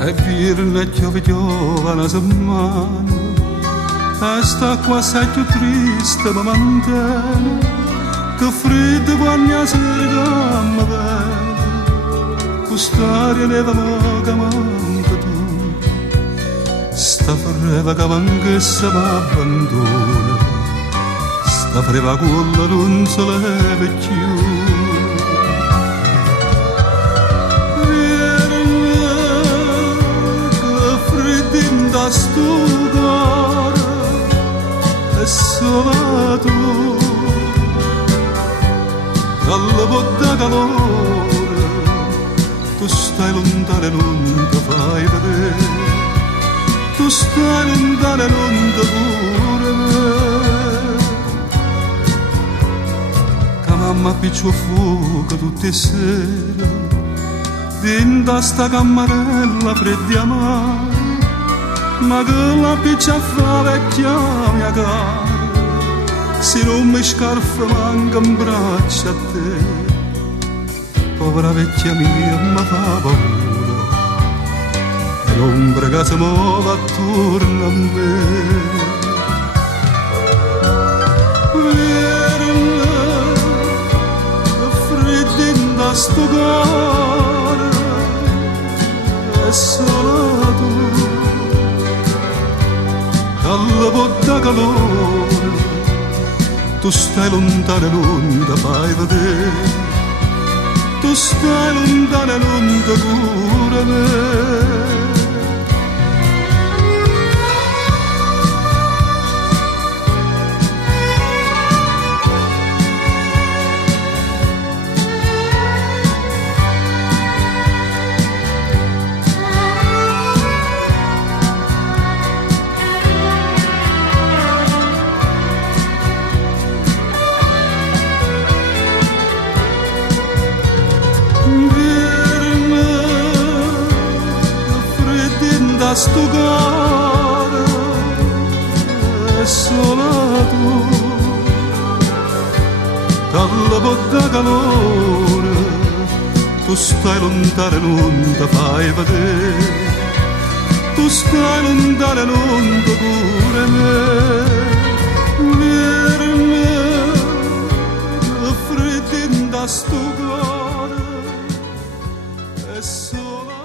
e virne piove una settimana e sta qua assai più triste ma mantene che freddo quando sera mi vede quest'aria neva che manca tu sta freva che manchessa mi abbandona sta freva quella non se leva più da sto cuore è solo tu dalla botta calore tu stai lontano e non ti fai vedere tu stai lontano e non ti cura me che mamma piccio fuoco tutte le sere dentro sta cammarella fredda e amara ma che la piccia fa vecchia mia cara se non mi scarfa manca un braccio a te povera vecchia mia mi fa paura e l'ombra che si muove attorno a me viene che freddo in sto cuore è solo tu dalla botta calore tu stai lontano e non ti fai vedere tu stai lontano e non ti cura me da sto cuore è solo tu dalla botta calore tu stai lontano e non ti fai vedere tu stai lontano e non ti cura me viene che freddo da sto cuore è solo